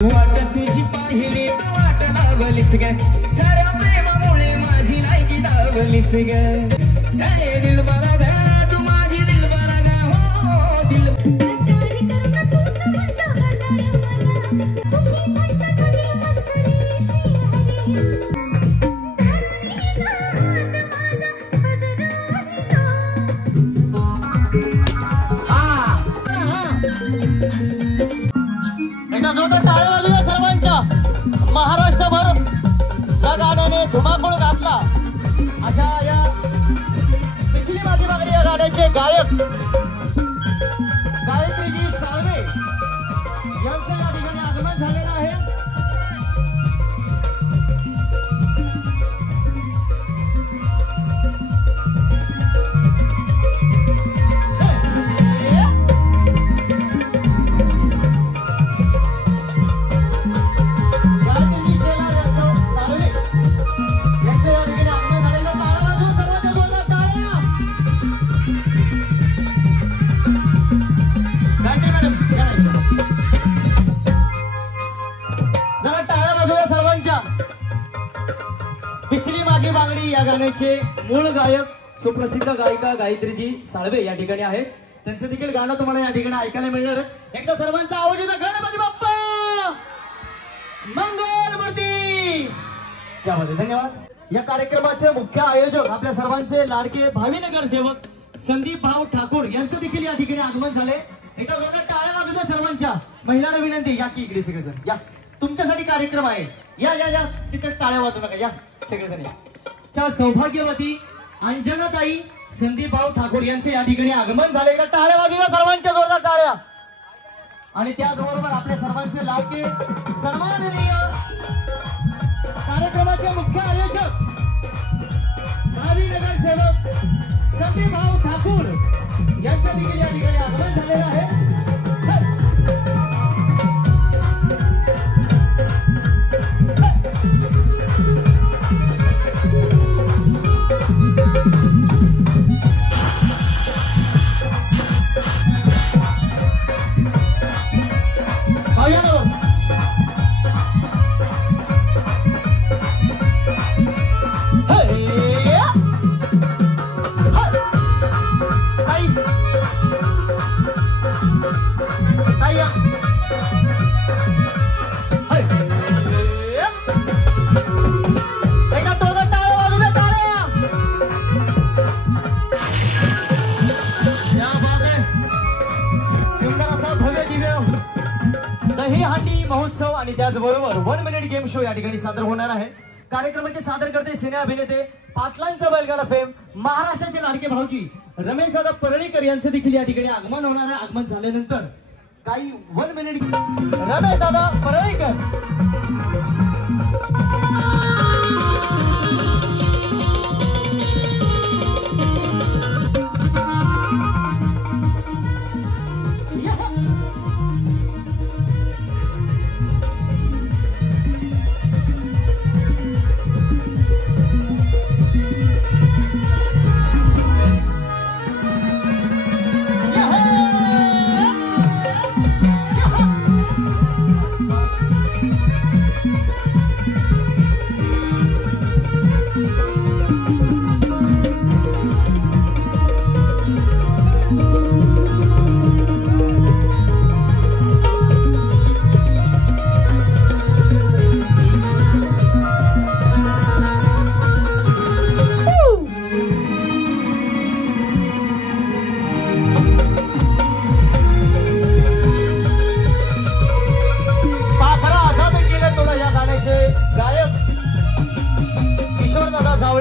वाट तुझी पाहिली तर वाट लावलीस ग खऱ्या प्रेमामुळे माझी लायकी दावलीस ग हे दिल बरा ग तू माझी दिल बरा ग हो दिल महाराष्ट्रभर ज्या गाण्याने धुमाकूळ घातला अशा या पिछली माझी मागणी या गाण्याचे गायक गायत्री साळवे यांचं या ठिकाणी आगमन झालेलं आहे। पिछली माझी मागणी या गाण्याचे मूळ गायक सुप्रसिद्ध गायिका गायत्रीजी साळवे या ठिकाणी आहेत। त्यांचं देखील गाणं तुम्हाला या ठिकाणी ऐकायला मिळणार। एकदा सर्वांचा आवाज येतो गणपती बाप्पा मंगलमूर्ती। त्यामध्ये धन्यवाद। या कार्यक्रमाचे मुख्य आयोजक आपल्या सर्वांचे लाडके भावी नगरसेवक संदीप भाऊ ठाकूर यांचं देखील या ठिकाणी आगमन झाले। एकदा जोरदार टाळ्या वाजवून सर्वांच्या महिलांना विनंती या की इकडे सगळेजण या, तुमच्यासाठी कार्यक्रम आहे। या या या तिथेच टाळ्या वाजवू नका, या सगळेजण या। त्या सौभाग्यवती अंजनाताई संदीप भाऊ ठाकूर यांचे या ठिकाणी आगमन झाले। एकदा टाळ्या वाजवूया सर्वांच्या जोरदार टाळ्या। आणि त्याचबरोबर आपल्या सर्वांचे लाडके सन्माननीय कार्यक्रमाचे मुख्य आयोजक भावी नगरसेवक संदीप भाऊ ठाकूर यांच्या देखील या ठिकाणी आगमन झालेलं आहे। महोत्सव आणि त्याचबरोबर 1 मिनिट गेम शो या ठिकाणी सादर होणार आहे। कार्यक्रमाचे सादर करते सिने अभिनेते पाटलांचा बैलगाडा फेम महाराष्ट्राचे लाडके भाऊजी रमेश दादा परळीकर यांचे देखील या ठिकाणी आगमन होणार आहे। आगमन झाल्यानंतर काही 1 मिनिट रमेश दादा परळीकर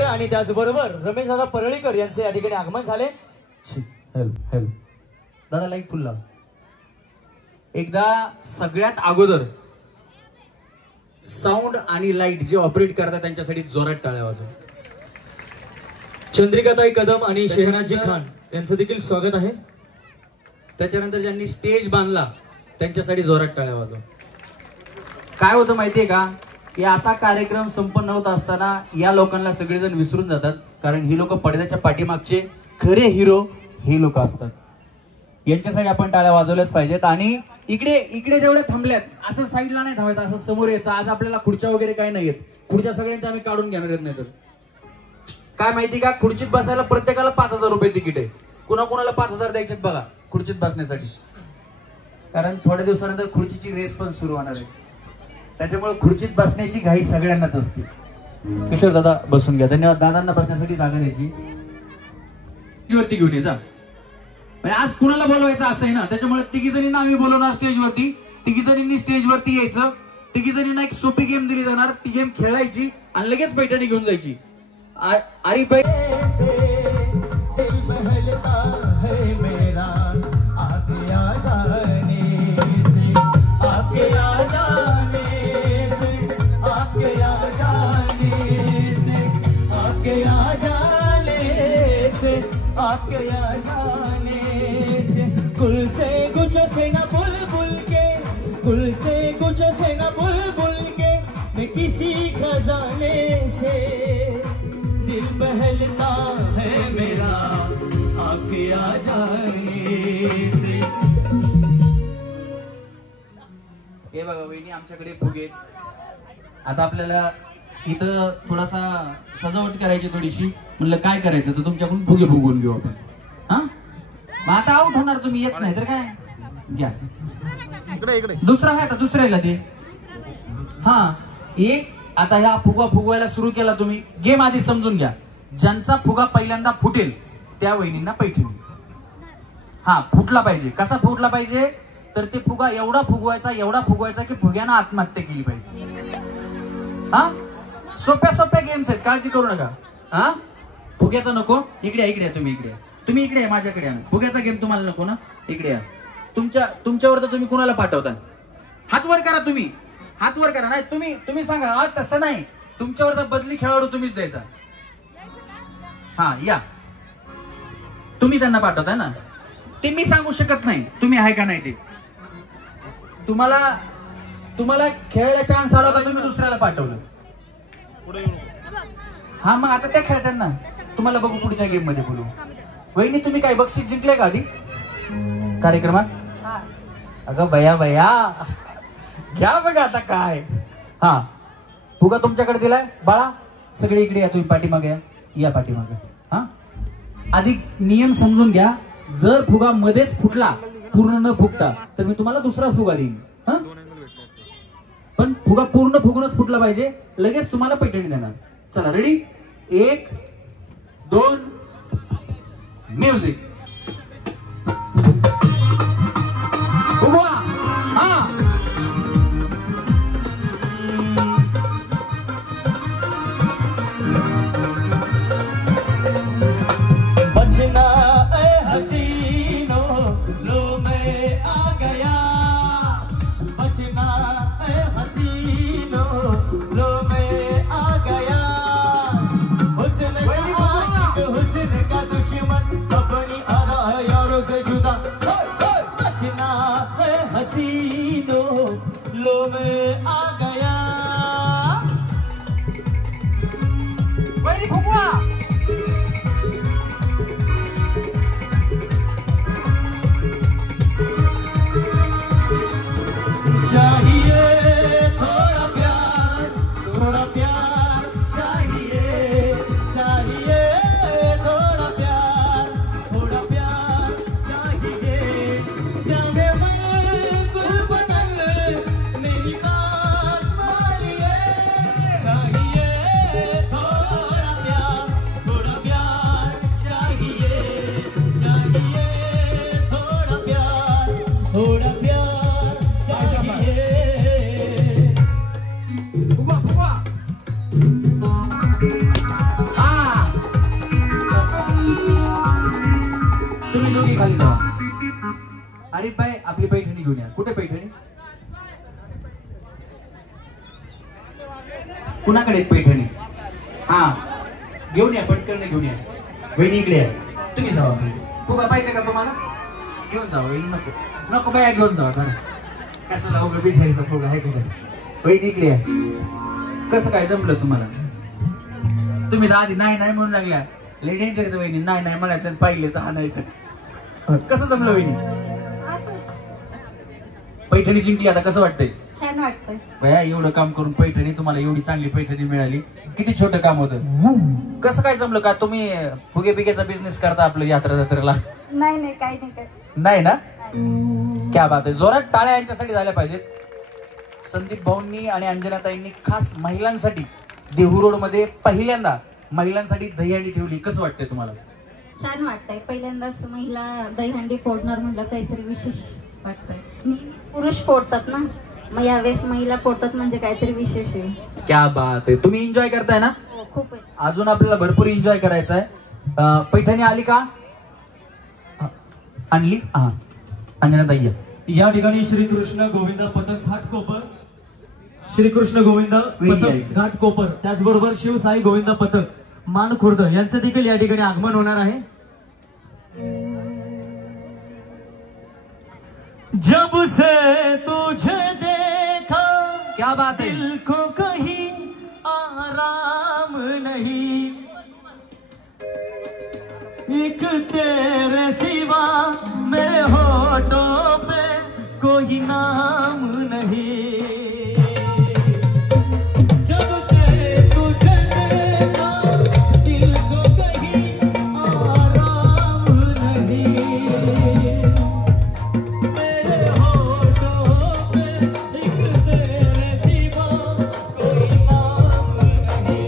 आणि त्याचबरोबर रमेश दादा परळीकर यांचे या ठिकाणी आगमन झाले। हेल्प दादा लाईट फुल लाव। एकदा सगळ्यात अगोदर साऊंड आणि लाईट जे ऑपरेट करतात त्यांच्यासाठी जोरात टाळ्या वाजवा। चंद्रिकाताई कदम आणि शेहनाजी खान यांचं देखील स्वागत आहे। त्याच्यानंतर ज्यांनी स्टेज बांधला त्यांच्यासाठी जोरात टाळ्या वाजवा। काय होतं माहितीये का की असा कार्यक्रम संपन्न होत असताना या लोकांना सगळेजण विसरून जातात, कारण ही लोक पडद्याच्या पाठीमागचे खरे हिरो हे लोक असतात। यांच्यासाठी आपण टाळ्या वाजवल्याच पाहिजेत. आणि इकडे जेवढे थांबल्यात असं साईडला नाही थांबायचं, असं समोर यायचं. आज आपल्याला खुर्च्या वगैरे काही नाहीयेत, खुर्च्या सगळ्यांच्या आम्ही काढून घेणार आहेत. नाही तर काय माहिती का, खुर्चीत बसायला प्रत्येकाला 5,000 रुपये तिकीट आहे. कुणाला 5,000 द्यायचे बघा खुर्चीत बसण्यासाठी, कारण थोड्या दिवसानंतर खुर्चीची रेस पण सुरू होणार आहे. त्याच्यामुळे खुर्चीत बसण्याची घाई सगळ्यांनाच असते. किशोर दादा बसून घ्या. धन्यवाद. दादांना बसण्यासाठी जागा द्यायची. वरती घेऊन ये जा. आज कुणाला बोलवायचं असं आहे ना, त्याच्यामुळे तिघी जणींना आम्ही बोलवणार स्टेजवरती. तिघी जणींनी स्टेजवरती यायचं. तिघी जणींना एक सोपी गेम दिली जाणार, ती गेम खेळायची आणि लगेच पैठणी घेऊन जायची. अरे बाई कुल से कुछ से ना बुलबुल के, कुल से कुछ से ना बुलबुल के, मैं किसी खजाने से दिल बहलता है मेरा आपके आ जाने से. हे बघा वहिनी, आमच्याकडे फुगे. आता आपल्याला इथं थोडासा सजावट करायची थोडीशी. म्हणलं काय करायचं, तर तुमच्याकडून फुगे फुगवून घेऊ आपण. हा मग आता आउट होणार तुम्ही, येत नाही तर काय घ्या. दुसरा आहे आता, दुसऱ्याला ते. हा एक आता ह्या फुगा फुगवायला सुरू केला तुम्ही. गेम आधी समजून घ्या. ज्यांचा फुगा पहिल्यांदा फुटेल त्या वहिनींना पैठणी. हा फुटला पाहिजे. कसा फुटला पाहिजे, तर ते फुगा एवढा फुगवायचा की फुग्यानं आत्महत्या केली पाहिजे. हा सोप्या गेम्स आहेत, काळजी करू नका. हा फुग्याचा नको. इकडे या तुम्ही इकडे या माझ्याकडे या. फुग्याचा गेम तुम्हाला नको ना, इकडे या. तुमच्यावर तर तुम्ही कुणाला पाठवता. हात वर करा, तुम्ही हात वर करा. नाही तुम्ही सांगा. तसं नाही, तुमच्यावरचा बदली खेळाडू तुम्हीच द्यायचा. हा या, तुम्ही त्यांना पाठवताय ना, ते मी सांगू शकत नाही तुम्ही आहे का नाही. ते तुम्हाला खेळायला चान्स आला होता, तुम्ही दुसऱ्याला पाठवलं. हा मग आता त्या खेळतात ना, तुम्हाला बघू पुढच्या गेम मध्ये बोलू. वहिनी तुम्ही काय बक्षीस जिंकले का आधी कार्यक्रमात? अगं बया घ्या बघा आता काय. हा फुगा तुमच्याकडे दिलाय बाळा. सगळे इकडे या, तुम्ही पाठीमागे या पाठीमागे. हा आधी नियम समजून घ्या. जर फुगा मध्येच फुटला पूर्ण न फुगता, तर मी तुम्हाला दुसरा फुगा देईन. हा पण फुगा पूर्ण फुगूनच फुटला पाहिजे, लगेच तुम्हाला पैठणी देणार. चला रेडी, 1 2 म्युझिक. फुगवा. हा बचना ए हसीनो लो मैं आ गया, बचना ए हसीनो लो मैं आ गया. हुस्न का आशिक हुस्न का दुश्मन अपनी अदा यारों से जुदा. बचना ए हसीनो लो मैं आ गया. वैरी फुगवा. चाहिए थोड़ा प्यार चाहिए थोड़ा प्यार चाहिए. जाने मन कुल बदल मेरी बात मानिए. चाहिए थोड़ा प्यार चाहिए थोड़ा प्यार चाहिए. फुगवा. तुम्ही दोघी खाली जावा. अरे बाय आपली पैठणी घेऊन या. कुठे पैठणी? कुणाकडे पैठणी? हा घेऊन या, पटकन घेऊन या. वहिनी इकडे या. तुम्ही जावा. फुगा पाहिजे का तुम्हाला? घेऊन जावा. वहिनी नको बाया, घेऊन जावा. कशाला उगा बिचारीचा फुगा आहे का? वहिनी इकडे या. कसं काय जमलं तुम्हाला? तुम्ही तर आधी नाही म्हणून लागल्या. लय डेंजर येतं वहिनी. नाही म्हणायचं, पाहिलेच आणायचं. कसं जमलं वहिनी? पैठणी जिंकली, आता कसं वाटतंय? छान वाटतंय. भया एवढं काम करून पैठणी, तुम्हाला एवढी चांगली पैठणी मिळाली, किती छोटं काम होतं. कसं काय जमलं? का तुम्ही फुगे बिगेचा बिझनेस करता आपलं यात्रा जत्रेला? नाही काही नाही काय. नाही ना? क्या बात आहे. जोरात टाळ्या यांच्यासाठी झाल्या पाहिजेत. संदीप भाऊंनी आणि अंजनाताईंनी खास महिलांसाठी देहू रोड मध्ये पहिल्यांदा महिलांसाठी दहीहंडी ठेवली. कसं वाटतंय तुम्हाला? छान वाटतंय. पहिल्यांदाच महिला दहीहंडी फोडणार म्हटलं काहीतरी विशेष वाटतंय. नेहमीच पुरुष फोडतात ना, मग यावेळेस महिला फोडतात म्हणजे काहीतरी विशेष आहे. क्या बात आहे. तुम्ही एन्जॉय करताय ना? हो, खूप आहे. अजून आपल्याला भरपूर एन्जॉय करायचं आहे. पैठणी आली का? आणली? हा, अंजनाताई या ठिकाणी श्रीकृष्ण गोविंद पतंग घाटकोपर, श्रीकृष्ण गोविंद पतंग घाटकोपर, त्याचबरोबर शिवसाई गोविंद पतंग मान खुर्द यांचं देखील या ठिकाणी आगमन होणार आहे. जब से तुझे देखा, क्या बात है, दिल को कहीं आराम नहीं, एक तेरे सिवा मेरे होठों पे कोई नाम नहीं. जब से तुझे देखा, दिल को कहीं आराम नहीं, मेरे होठों पे एक तेरे सिवा कोई नाम नहीं.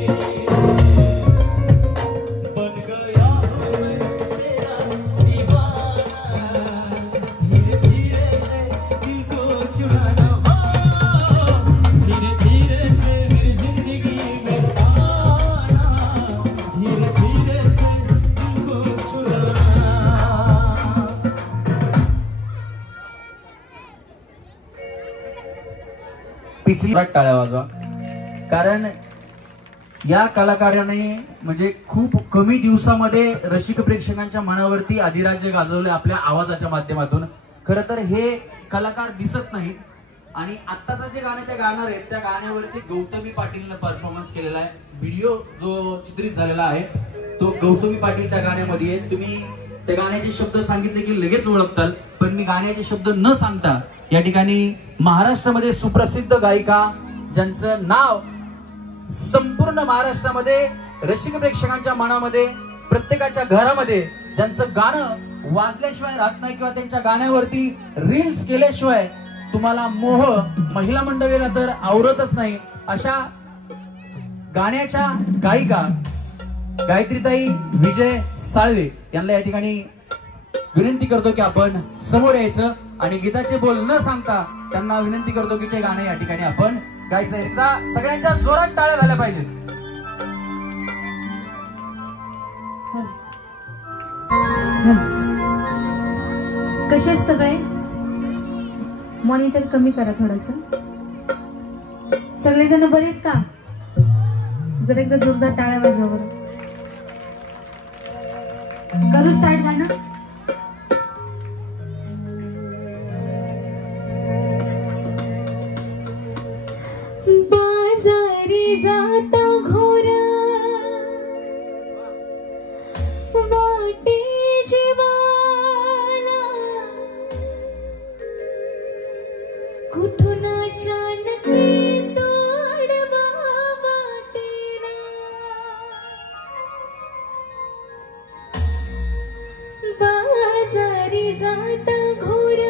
बन गया हूँ मैं तेरा दीवाना, धीरे धीरे से दिल को चुराना, धीरे धीरे से मेरी जिंदगी में आना, धीरे धीरे से दिल को चुराना. पिचली टाळ्या वाजवा. कारण या कलाकाराने म्हणजे खूप कमी दिवसामध्ये रसिक प्रेक्षकांच्या मनावरती अधिराज्य गाजवले आपल्या आवाजाच्या माध्यमातून. खरं तर हे कलाकार दिसत नाहीत आणि आत्ताचं जे गाणं त्या गाणार आहेत त्या गाण्यावरती गौतमी पाटीलने परफॉर्मन्स केलेला आहे. व्हिडिओ जो चित्रित झालेला आहे तो गौतमी पाटील त्या गाण्यामध्ये आहे. तुम्ही त्या गाण्याचे शब्द सांगितले की लगेच ओळखताल, पण मी गाण्याचे शब्द न सांगता या ठिकाणी महाराष्ट्रामध्ये सुप्रसिद्ध गायिका ज्यांचं नाव संपूर्ण महाराष्ट्रामध्ये रसिक प्रेक्षकांच्या मनामध्ये प्रत्येकाच्या घरामध्ये ज्यांचं गाणं वाजल्याशिवाय राहत नाही किंवा त्यांच्या गाण्यावरती रील्स केल्याशिवाय तुम्हाला मोह महिला मंडळीला तर आवरतच नाही, अशा गाण्याच्या गायिका गायत्रीताई विजय साळवे यांना या ठिकाणी विनंती करतो की आपण समोर यायचं आणि गीताचे बोल न सांगता त्यांना विनंती करतो की ते गाणं या ठिकाणी आपण गायचं. एकदा सगळ्यांच्या जोरात टाळ्या झाल्या पाहिजेत. कसे सगळे? मॉनिटर कमी करा थोडस. सगळेजण बरे आहेत का? जर एकदा जोरदार टाळ्या वाजवा बरं. करू स्टार्ट गाणं. बाजारी जाता घोर वाटे जीवाला, कुठून अचानक तोडवा वाटेला, बाजारी जाता घोर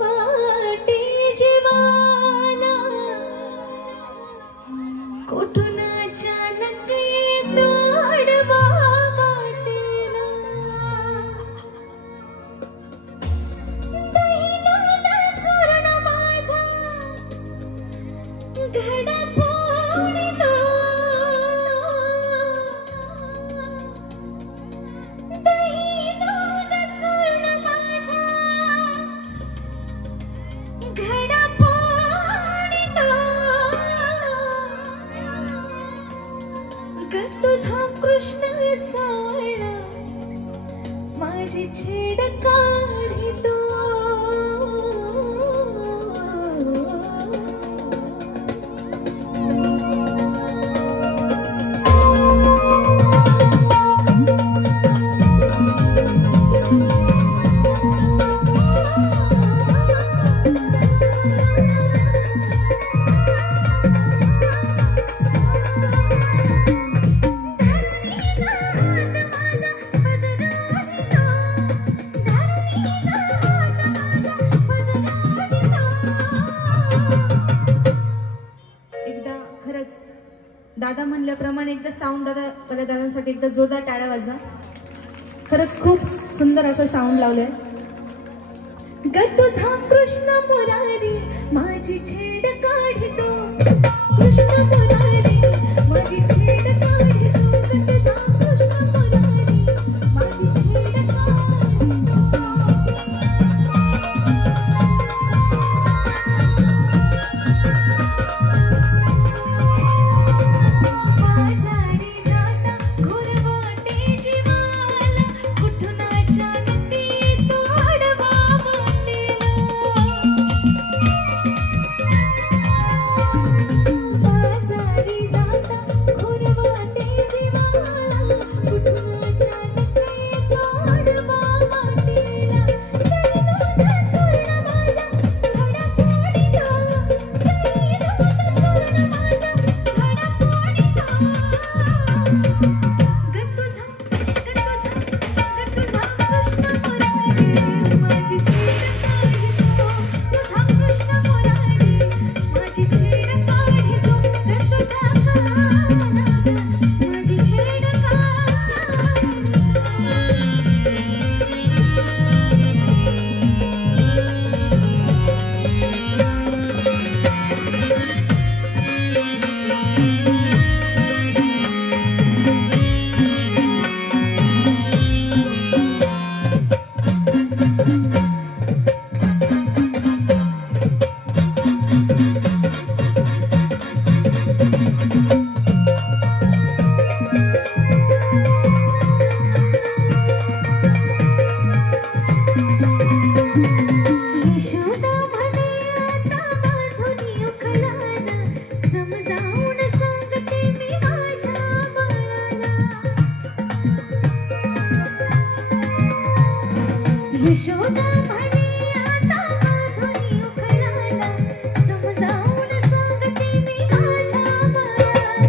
वाटे जीवाला, कुठून अचानक तोडवा वाटेला, दही दूध चूर्ण माझा घडा फोडितो, दही दूध चूर्ण माझा घडा फोडितो, ग तुझा कृष्ण साळा माझी छेड काढितो, दादा म्हणल्याप्रमाणे एकदा साऊंड दादांसाठी एकदा जोरदार टाळ्या वाजवा. खरंच खूप सुंदर असं साऊंड लावलंय. ग तुझा कृष्ण मुरारी माझी छेड काढतो, कृष्ण मुरारी माझी छेड काढतो, ग तुझा कृष्ण मुरारी माझी छेड काढतो. बाजारी जाता घोरवाटे जीवाला, कुठून अचानक येतो आडवा वाटेला. बाजारी जाता घोरवाटे जीवाला, कुठून अचानक येतो आडवा वाटेला. तरी दोन चूर्ण माझा घडा फोडितो, तरी दोन चूर्ण माझा घडा फोडितो. ग तुझा कृष्ण मुरारी माझी छेड काढतो, तुझा कृष्ण मुरारी माझी छेड काढतो, ग तुझा काना माझी छेड काढतो. यशोदा म्हणे आता बांधून उखलाना, समजावून सांगते मी माझ्या बाळाला. यशोदा म्हणे आता बांधून उखलाना, समजावून सांगते मी माझ्या बाळाला.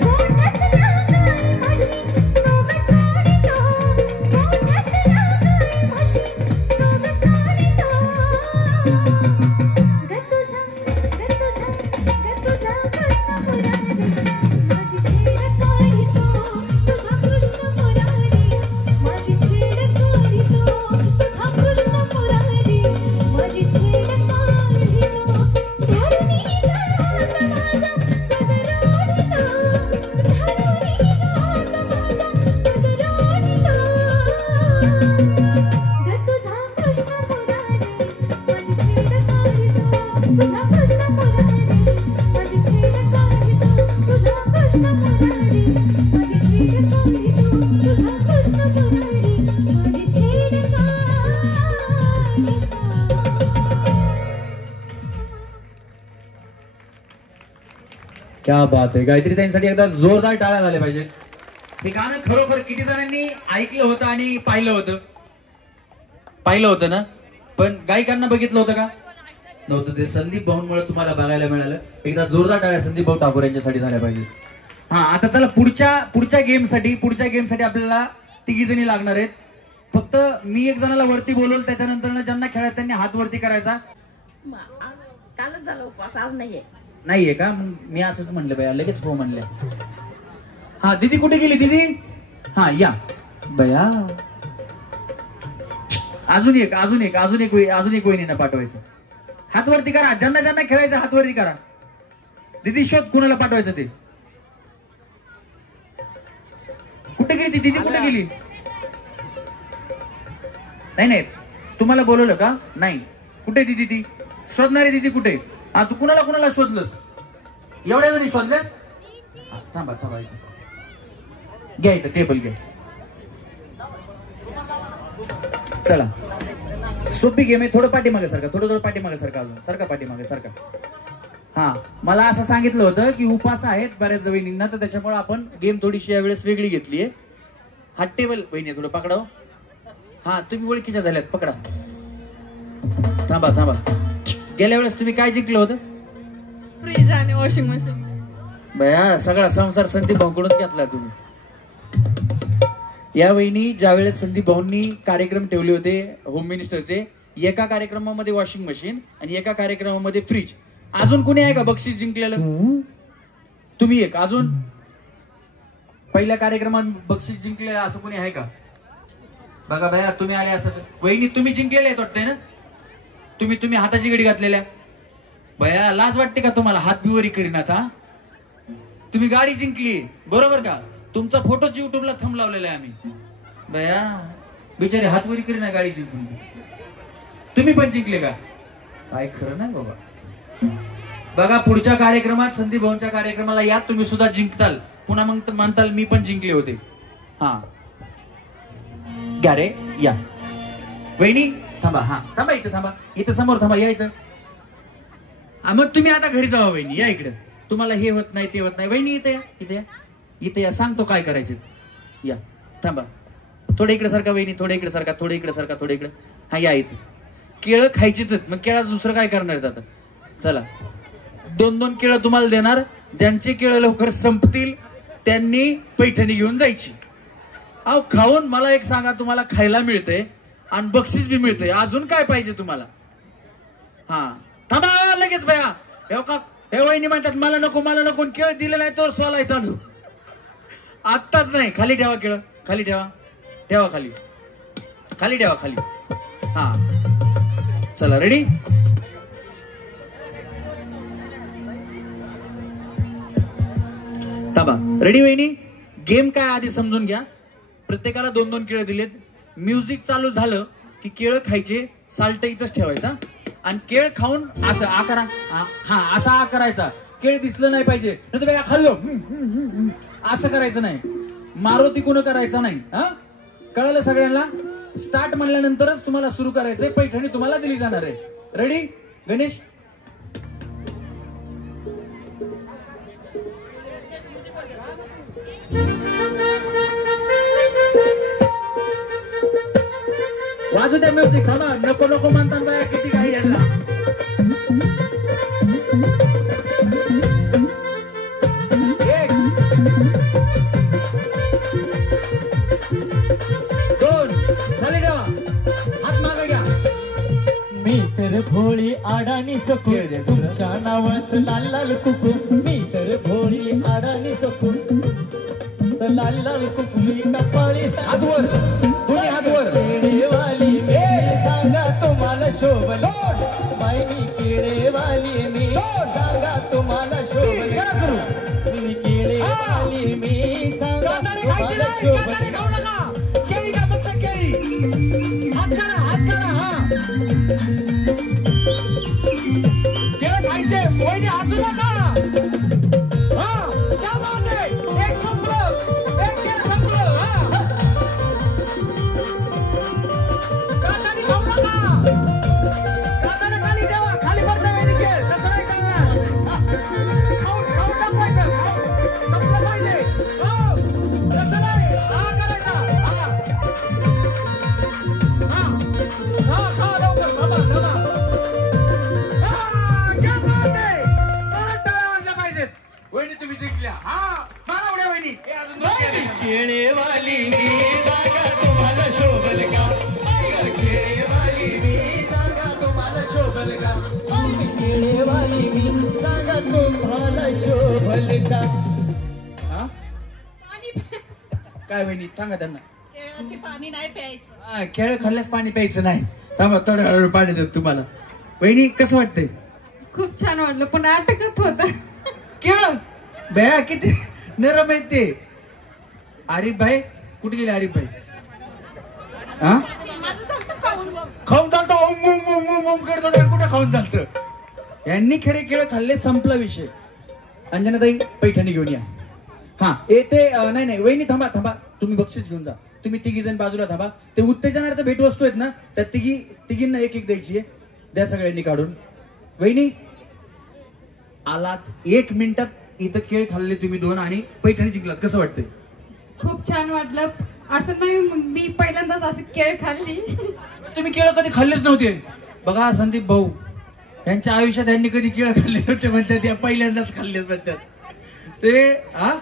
गोठ्यातल्या गाई म्हशी दोघ सोडितो, गोठ्यातल्या गाई म्हशी दोघ सोडितो. ग तुझा कृष्ण मुरारी माझी छेड काढतो, तुझा कृष्ण मुरारी माझी छेड काढतो, तुझा कृष्ण मुरारी माझी छेड काढतो. धरुणी हात माझा पदराडितो, धरुणी हात माझा पदराडितो. ग तुझा कृष्ण मुरारी माझी छेड काढतो, तुझा कृष्ण मुरारी माझी छेड काढतो, तुझा कृष्ण मुरारी माझी छेड काढतो, तुझा कृष्ण मुरारी माझी छेड काढतो. क्या बात आहे. गायत्री ताईंसाठी एकदा जोरदार टाळ्या झाल्या पाहिजे. हे गाणं खरोखर किती जणांनी ऐकलं होतं आणि पाहिलं होतं ना, पण गायकांना बघितलं होतं का? नव्हतं. ते संदीप भाऊंमुळे तुम्हाला बघायला मिळालं. एकदा जोरदार टाळ्या संदीप भाऊ ठाकूर यांच्यासाठी झाल्या पाहिजे. हा, आता चला पुढच्या गेमसाठी आपल्याला तिघी जणी लागणार आहेत. फक्त मी एक जणाला वरती बोलवलं, त्याच्यानंतर ज्यांना खेळायचं त्यांनी हात वरती करायचा. कालच झाला उपवास, आज नाहीये का? मग मी असंच म्हणलं बया, लगेच हो म्हणले. हा, दीदी कुठे गेली दीदी? हा या बया. अजून एक वहिनींना पाठवायचं. हात वरती करा, ज्यांना खेळायचं हात वरती करा. दीदी शोध कुणाला पाठवायचं ते. कुठे गेली ती दीदी? कुठे गेली? नाही तुम्हाला बोलवलं का? नाही. कुठे दीदी ती शोधणारी दीदी कुठे? हा, तू कुणाला शोधलंस? एवढ्या जणी शोधल्यास? थांबा घ्या इथं टेबल घ्या. चला, सोपी गेम आहे. थोडं पाठीमागे सारखा, थोडं पाठीमागे सारखा, अजून सारखा पाठीमागे सारखा. हा, मला असं सांगितलं होतं की उपास आहेत बऱ्याच वहिनींना, तर त्याच्यामुळे आपण गेम थोडीशी यावेळेस वेगळी घेतलीये. हा टेबल वहिनी थोडं पकडाव. हा, तुम्ही ओळखीच्या झाल्यात, पकडा. थांबा. गेल्या वेळेस तुम्ही काय जिंकलं होतं? फ्रीज आणि वॉशिंग मशीन. बया, सगळा संसार संदीप भाऊकडून घेतला तुम्ही. या वहिनी ज्यावेळेस संदीप भाऊंनी कार्यक्रम ठेवले होते होम मिनिस्टरचे, एका कार्यक्रमामध्ये वॉशिंग मशीन आणि एका कार्यक्रमामध्ये फ्रीज. अजून कोणी आहे का बक्षीस जिंकलेलं? तुम्ही एक अजून पहिल्या कार्यक्रमात बक्षीस जिंकले असं कोणी आहे का? बघा भैया तुम्ही आले असत. वहिनी तुम्ही जिंकलेले आहेत वाटतंय ना? तुम्ही हाताची घडी घातलेल्या. भैया लाज वाटते का तुम्हाला? हात बिवरी करीनात हा. तुम्ही गाडी जिंकली बरोबर का? तुमचा फोटोच युट्यूबला थंब लावलेला आहे आम्ही. भैया बिचारे हातवरी करीना गाडी जिंकून. तुम्ही पण जिंकले का? काय खरं नाही बाबा. बघा पुढच्या कार्यक्रमात संदीप भाऊंच्या कार्यक्रमाला या तुम्ही सुद्धा जिंकताल. पुन्हा मग म्हणताल मी पण जिंकले होते. हा घ्या रे या. वहिनी थांबा. हा थांबा इथं थांबा. इथं समोर थांबा. या इथं. मग तुम्ही आता घरी जावा वहिनी. या इकडे. तुम्हाला हे होत नाही ते होत नाही. वहिनी इथे या. इथे या. इथे या. सांगतो काय करायचं. या थांबा. थोडे इकडे सारखा वहिनी. थोडे इकडे सारखा. थोडे इकडे सारखा. थोडे इकडे. हा या इथे. केळं खायचीच. मग केळाच दुसरं काय करणार आहेत आता? चला 2-2 केळं तुम्हाला देणार. ज्यांचे केळं लवकर संपतील त्यांनी पैठणी घेऊन जायची. अहो खाऊन मला एक सांगा, तुम्हाला खायला मिळते आणि बक्षीस बी मिळते. अजून काय पाहिजे तुम्हाला? हा थांबा लगेच भया. हे वहिनी म्हणतात मला नको मला नको. केळ दिलं नाही तर सोलाय चालू. आत्ताच नाही. खाली ठेवा केळ. खाली ठेवा. ठेवा खाली. खाली ठेवा खाली. हा चला रेडी. थांबा. रेडी वहिनी. गेम काय आधी समजून घ्या. प्रत्येकाला 2-2 केळं दिलेत. म्युझिक चालू झालं की केळं खायचे. साल्ट इथंच ठेवायचा आणि केळ खाऊन असं आकारा. हा असा आ करायचा. केळ दिसलं नाही पाहिजे. नाही तर खाल्लो असं करायचं नाही. मारुती कोण करायचा नाही. हा कळलं सगळ्यांना? स्टार्ट म्हणल्यानंतरच तुम्हाला सुरू करायचंय. पैठणी तुम्हाला दिली जाणार आहे. रेडी गणेश. वाजू द्या म्युझिक. थांबा. नको नको म्हणतात बाया. किती काही यांना. एक 2 खाली ठेवा. हात मागे घ्या. मी तर भोळी आडानी सकू. तुमच्या नावाचं लाल लाल कुकू. मी तर भोळी आडानी सकू. लाल लाल कुकू मी कपाळी. हात वर. दोन्ही हात वर. केळेवाली मी सांगा तुम्हाला शोभल. बाई मी केळेवाली मी सांगा तुम्हाला शोभल. मी केळेवाली मी सांगा तुम्हाला शोभल. खाऊ नका. केळी का फक्त केळी. हात करा. हात करा. हा केळं खायचे. वहिनी हसू नका. केळेवाली मी सांगा तुम्हाला शोभल का? केळेवाली मी सांगा तुम्हाला शोभल का? केळेवाली मी सांगा तुम्हाला शोभल का? काय वहिनी सांगा त्यांना. केळवरती पाणी नाही प्यायचं. केळ खाल्ल्यास पाणी प्यायचं नाही. थांबा थोडं हळूहळू पाणी देतो तुम्हाला. वहिनी कसं वाटतंय? खूप छान वाटलं पण अटकत होत. केळ बया किती नरम आहेत ते. आरिफ भाई कुठे गेले? आरिफ भाई हा खाऊन चालतो. कुठे खाऊन चालतं? यांनी खरे केळ खाल्ले. संपला विषय. अंजनाताई पैठणी घेऊन या. हा येते. नाही वहिनी थांबा थांबा. तुम्ही बक्षीस घेऊन जा. तुम्ही 3 जण बाजूला थांबा. ते उत्तेजनार्थ भेटवस्तू आहेत ना त्या तिघींना 1-1 द्यायची आहे. द्या सगळ्यांनी काढून. वहिनी आलात 1 मिनिटात इथं केळ खाल्ले तुम्ही 2 आणि पैठणी जिंकलात. कसं वाटतंय? खूप छान वाटलं. असं नाही मी पहिल्यांदाच अशी केळ खाल्ली. तुम्ही केळ कधी खाल्लेच नव्हते. बघा संदीप भाऊ यांच्या आयुष्यात यांनी कधी केळ खाल्ले नव्हते म्हणतात. या पहिल्यांदाच खाल्ले म्हणतात ते. हा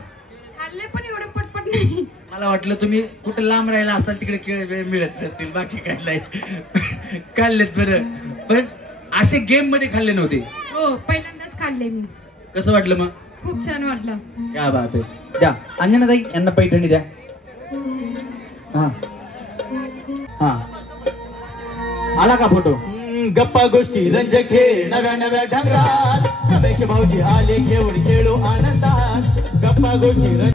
खाल्ले पण एवढे पटपट नाही. मला वाटलं तुम्ही कुठे लांब राहिला असताल तिकडे केळ मिळत नसतील. बाकी काय नाही. खाल्लेत बरं. पण असे गेम मध्ये खाल्ले नव्हते. हो पहिल्यांदाच खाल्ले मी. कसं वाटलं मग? खूप छान वाटलं. काय बात आहे. द्या अंजना ताई यांना पैठणी द्या. हा हा आला का फोटो. गप्पा गोष्टी रंजक खेळ नव्या नव्या ढंगात रमेश भाऊजी आले घेऊन खेळू आनंदात. गप्पा गोष्टी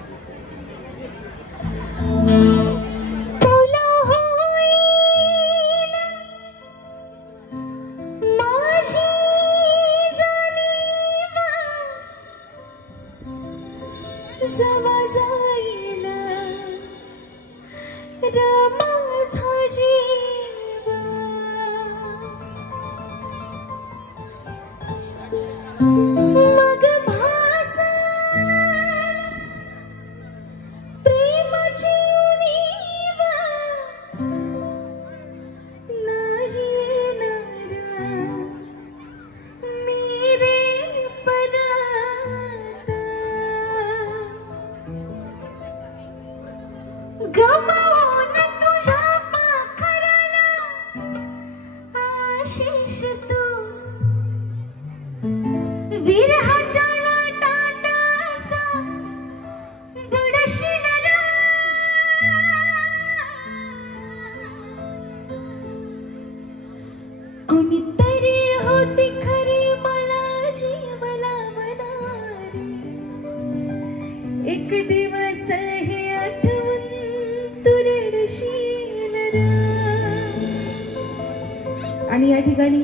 आणि या ठिकाणी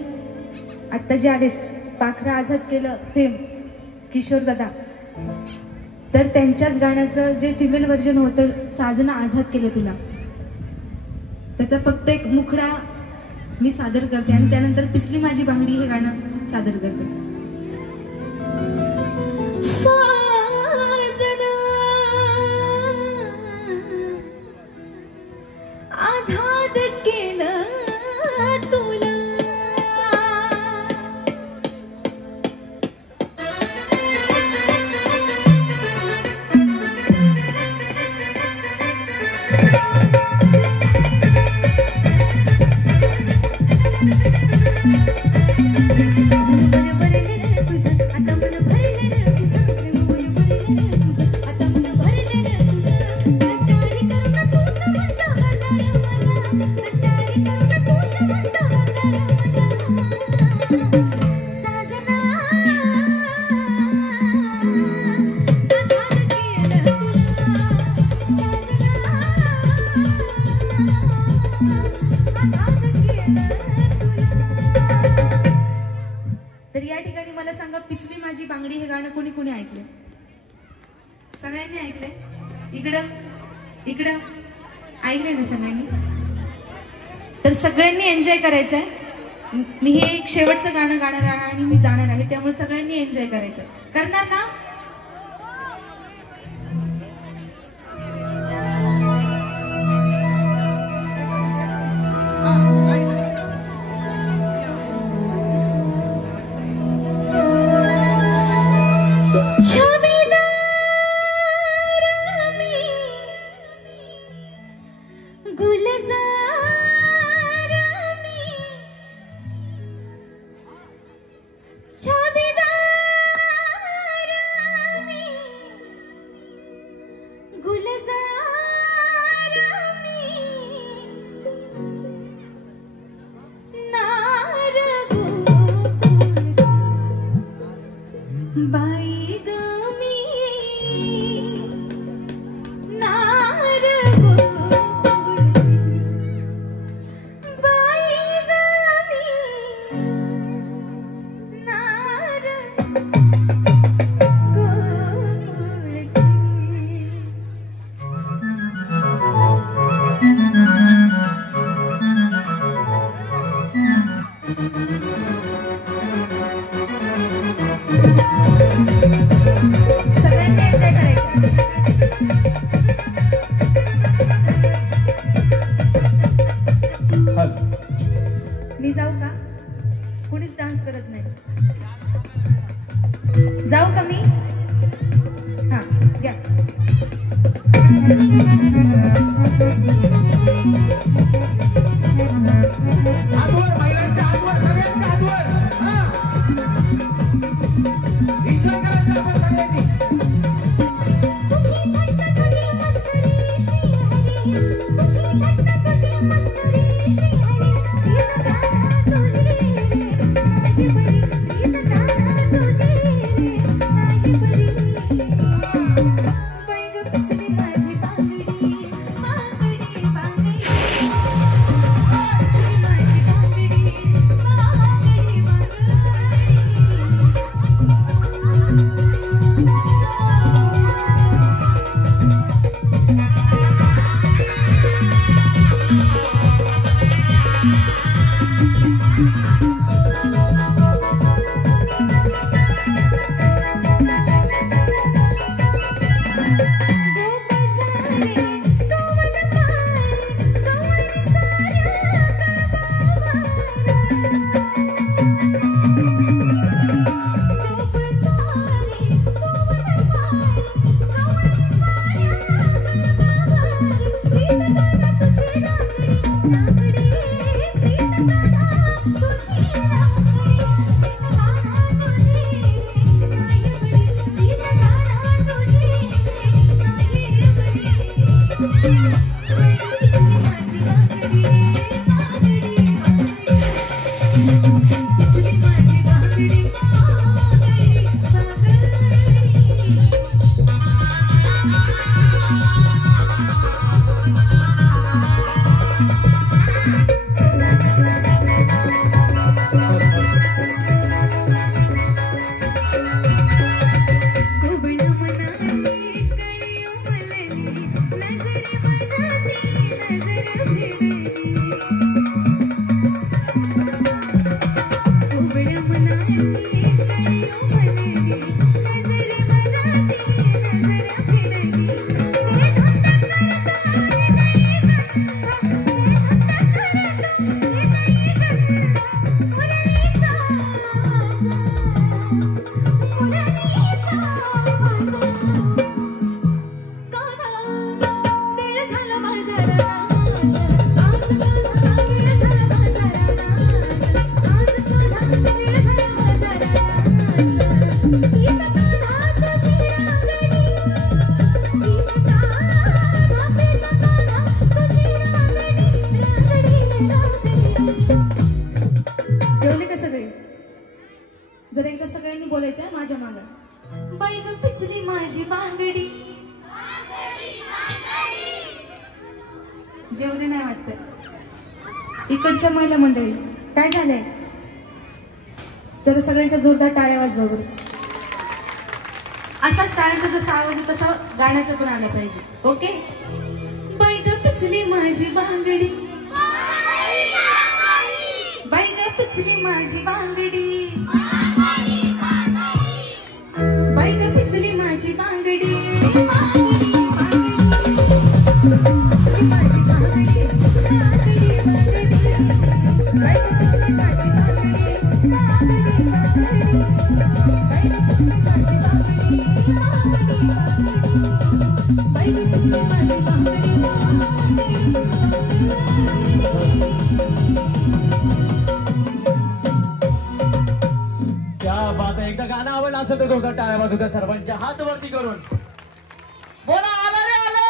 आत्ता जे आलेत पाखरा आझाद केलं फेम किशोर दादा, तर त्यांच्याच गाण्याचं जे फिमेल व्हर्जन होतं साजना आझाद केलं तुला, त्याचा फक्त एक मुखडा मी सादर करते आणि त्यानंतर पिसली माझी बांगडी हे गाणं सादर करते. आझाद केलं तुला सगळ्यांनी ऐकले? इकडं ऐकले ना सगळ्यांनी? तर सगळ्यांनी एन्जॉय करायचंय. मी हे एक शेवटचं गाणं गाणार आहे आणि मी जाणार आहे, त्यामुळे सगळ्यांनी एन्जॉय करायचंय. करणार ना? मी जाऊ का? कुणीच डान्स करत नाही. जाऊ का मी? हा घ्या. आजवर महिलांच्या आजवर सगळ्यांच्या आजवर एन्जॉय करायचं आपण सगळ्यांनी. जर एकदा सगळ्यांनी बोलायचं आहे माझ्या मागं. बाई ग पिचली माझी बांगडी. जेवले नाही वाटत इकडच्या महिला मंडळी. काय झालंय जरा सगळ्यांच्या जोरदार टाळ्या वाजवा बरं. असाच टाळ्यांचा जसा आवाज आहे तसा गाण्याचं पण आलं पाहिजे. ओके. बाई ग पिचली माझी बांगडी. बाई ग पिचली माझी बांगडी. बाई ग पिचली माझी बांगडी. बांगडी बांगडी बांगडी बांगडी बांगडी बाई ग पिचली माझी बांगडी. बांगडी बांगडी बाई ग पिचली माझी बांगडी. बांगडी बांगडी बाई ग पिचली माझी बांगडी. क्या बात आहे. एकदा गाणं आवडलं असेल तर दोघं टाळ्या वाजवत्या सर्वांच्या हात वरती करून. बोला आला रे आला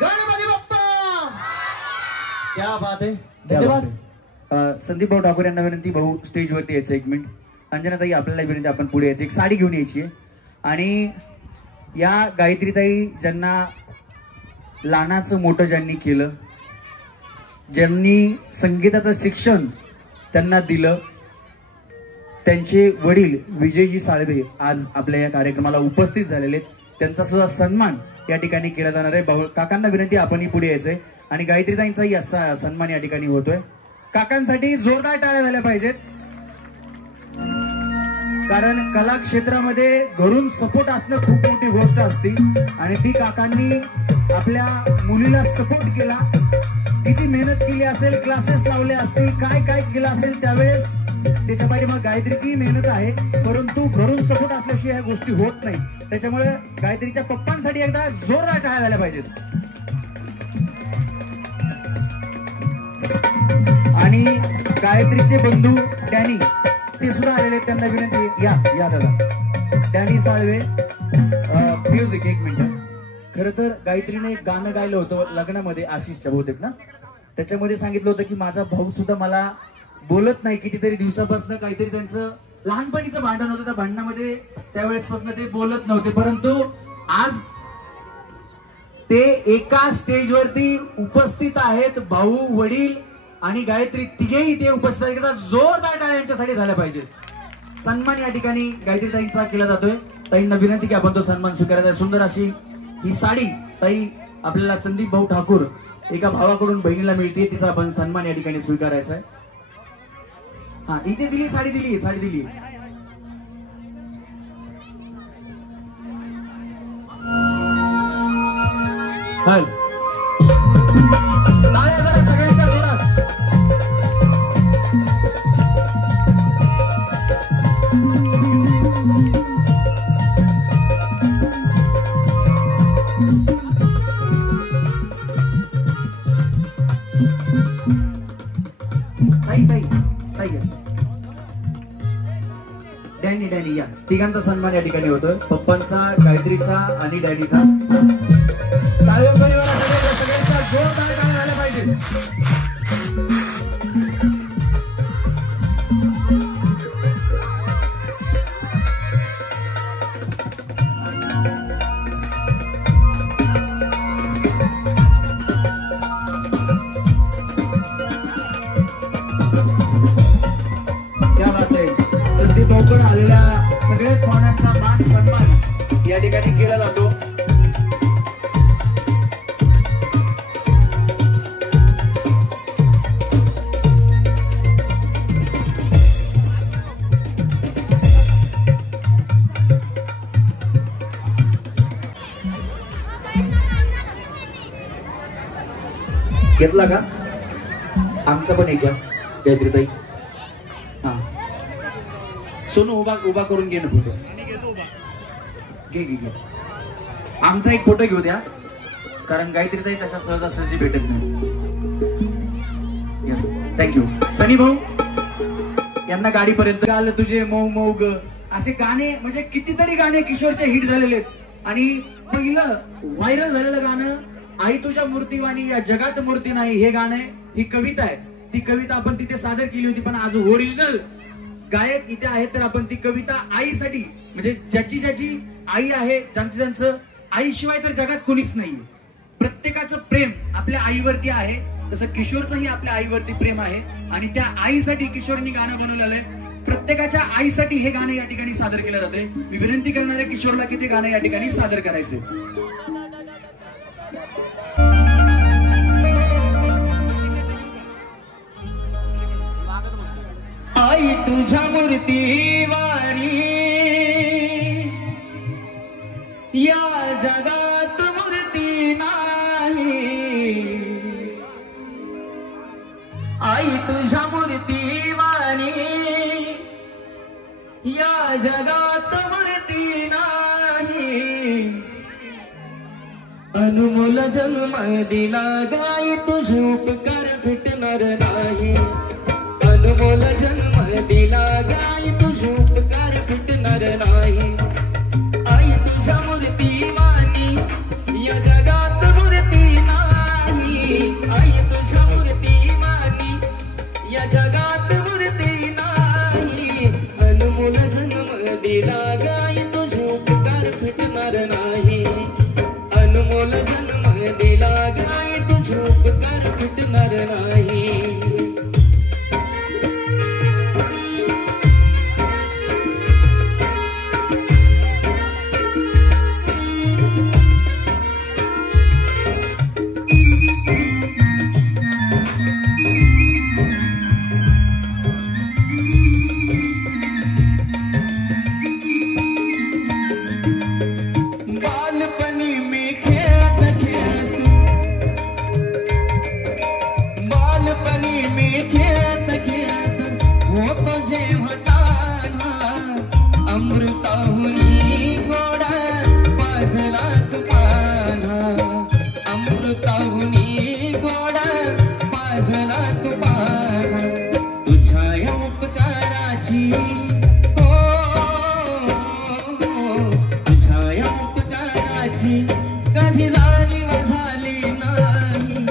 गणपती बाप्पा. क्या बात आहे. धन्यवाद. संदीप भाऊ ठाकूर यांना विनंती, भाऊ स्टेजवरती यायचं 1 मिनिट. अंजनाताई आपल्याला विनंती, आपण पुढे यायचं. एक साडी घेऊन यायची आहे. आणि या गायत्रीताई ज्यांना लहानाचं मोठं ज्यांनी केलं, ज्यांनी संगीताचं शिक्षण त्यांना दिलं, त्यांचे वडील विजयजी साळवे आज आपल्या या कार्यक्रमाला उपस्थित झालेले आहेत. त्यांचा सुद्धा सन्मान या ठिकाणी केला जाणार आहे. भाऊ काकांना विनंती, आपणही पुढे यायचंय. आणि गायत्रीताईंचाही असा सन्मान या ठिकाणी होतोय. काकांसाठी जोरदार टाळ्या झाल्या पाहिजेत, कारण कला क्षेत्रामध्ये घरून सपोर्ट असणं खूप मोठी गोष्ट असते. आणि ती काकांनी आपल्या मुलीला सपोर्ट केला. किती मेहनत केली असेल, क्लासेस लावले असतील, काय काय केलं असेल त्यावेळेस. त्याच्या पाठीमागे गायत्रीची मेहनत आहे, परंतु घरून सपोर्ट असल्याशिवाय ह्या गोष्टी होत नाही. त्याच्यामुळे गायत्रीच्या पप्पांसाठी एकदा जोरदार टाळ्या झाल्या पाहिजेत. आणि गायत्रीचे बंधू डॅनी ते सुद्धा आलेले, त्यांना विनंती, या या दादा. डॅनी साळवे म्युझिक. 1 मिनिट. खरं तर गायत्रीने एक गाणं गायलं होतं लग्नामध्ये, आशिषच्या बहुतेक ना. त्याच्यामध्ये सांगितलं होतं की माझा भाऊ सुद्धा मला बोलत नाही. कितीतरी दिवसापासून काहीतरी त्यांचं लहानपणीचं भांडण होतं. त्या भांडणामध्ये त्यावेळेसपासून ते बोलत नव्हते, परंतु आज ते एका स्टेजवरती उपस्थित आहेत. भाऊ, वडील आणि गायत्री तिघेही ते उपस्थित आहेत. जोरदार टाळ्या यांच्यासाठी झाल्या पाहिजेत. सन्मान या ठिकाणी गायत्रीताईंचा केला जातोय. ताईंना विनंती की आपण तो सन्मान स्वीकारायचा. सुंदर अशी ही साडी ताई आपल्याला संदीप भाऊ ठाकूर एका भावाकडून बहिणीला मिळते, तिचा आपण सन्मान या ठिकाणी स्वीकारायचा आहे. हा, इथे दिली साडी, दिली साडी दिली. टाळ्या जरा सगळ्यांच्या जोरात. डॅनी डॅनी या तिघांचा सन्मान या ठिकाणी होतोय. पप्पांचा, गायत्रीचा आणि डॅडीचा. साळवे परिवाराला सगळ्यांचा जोरदार टाळ्या झाल्या पाहिजे. लवकर आलेल्या सगळ्याच पाहुण्यांचा मान सन्मान या ठिकाणी केला जातो. घेतला का? आमचा पण एक घ्या गायत्रीताई. हा, सोनू उभा करून घे ना फोटो. घे घे घे. आमचा एक फोटो घेऊ द्या, कारण गायत्री ताई तशा सहजासहजी भेटत नाही. Yes, thank you. सनी भाऊ यांना गाडीपर्यंत आलं तुझे मऊ मऊ ग, असे गाणे म्हणजे कितीतरी गाणे किशोरचे हिट झालेले आहेत. आणि पहिलं व्हायरल झालेलं गाणं आई तुझ्या मूर्तीवाणी या जगात मूर्ती नाही, हे गाणं ही कविता आहे. ती कविता आपण तिथे सादर केली होती, पण आज ओरिजिनल गायक इथे आहेत. तर आपण ती कविता आईसाठी, म्हणजे ज्याची ज्याची आई आहे, ज्यांचं आईशिवाय तर जगात कोणीच नाही, प्रत्येकाचं प्रेम आपल्या आईवरती आहे, तसं किशोरचंही आपल्या आईवरती प्रेम आहे. आणि त्या आईसाठी किशोरनी गाणं बनवलेलं आहे. प्रत्येकाच्या आईसाठी हे गाणं या ठिकाणी सादर केलं जाते. मी विनंती करणार आहे किशोरला की ते गाणं या ठिकाणी सादर करायचे. आई तुझ्या मूर्तीवाणी या जगात मूर्ती नाही, आई तुझ्या मूर्तीवाणी या जगात मूर्ती नाही, अनमोल जन्म दिला गाई तुझे उपकार फिटणार नाही, अनमोल जन्म दिला गाई तुझे उपकार फिटणार नाही. आई तुझ्या मूर्तीवाणी या जगात मूर्ती नाही, आई तुझ्या मूर्तीवाणी या जगात मूर्ती नाही, अनमोल जन्म दिला गाई तुझे उपकार फिटणार नाही, अनमोल जन्म दिला गाई तुझे उपकार फिटणार नाही. कधी जाणीव झाली नाही,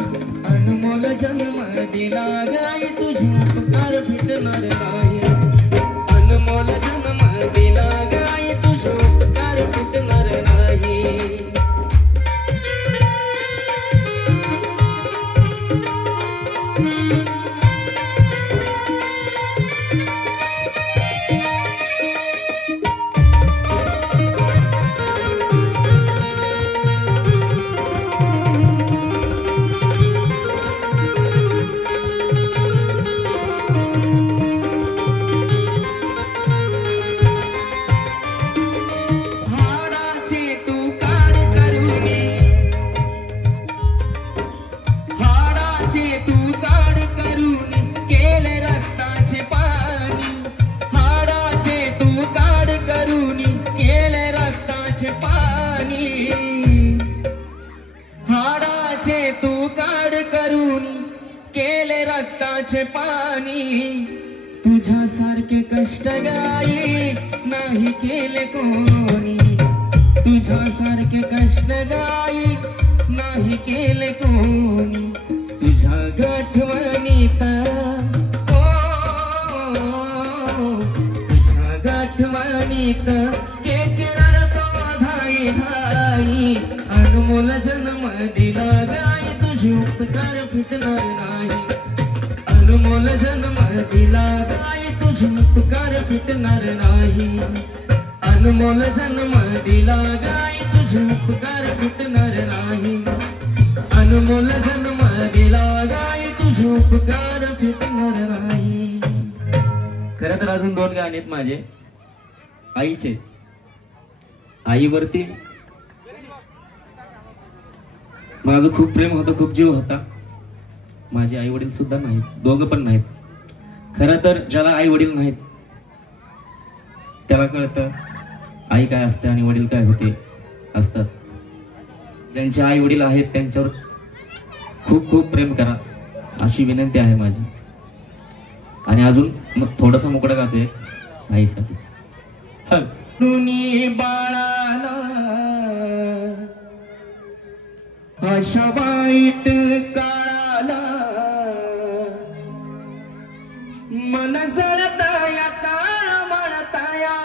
अनमोल जन्म दिला गाई तुझे उपकार फिटणार नाही, अनमोल जन्म दिला गाई तुझे उपकार फिटणार नाही. हाडाचे तू काढ करून केले रक्ताचे पाणी, तुझ्यासारखे कष्ट गाई नाही केले कोणी, तुझ्यासारखे कष्ट गाई नाही केले कोणी. तुझ्या गठवणीत तुझ्या गठवणीत धाई, अनमोल जन्म दिला गाई तुझे उपकार फिटणार नाही, अनमोल जन्म दिला गाई तुझे उपकार फिटणार नाही, अनमोल जन्म दिला गाई तुझे उपकार फिटणार नाही, अनमोल जन्म दिला गाई तुझे उपकार फिटणार नाही. खरं तर अजून 2 गाणे आहेत माझे आईचे. आईवरती माझं खूप प्रेम होतं, खूप जीव होता. माझे आई वडील सुद्धा नाहीत, दोघं पण नाहीत. खरं तर ज्याला आई वडील नाहीत त्याला कळतं आई काय असते आणि वडील काय होते असतात. ज्यांचे आई वडील आहेत त्यांच्यावर खूप खूप प्रेम करा अशी विनंती आहे माझी. आणि अजून मग थोडंसं मुकडं गातोय आईसाठी. दुनी बाळाला अशा वाईट काळाला मन जळताया ताळ म्हणताया,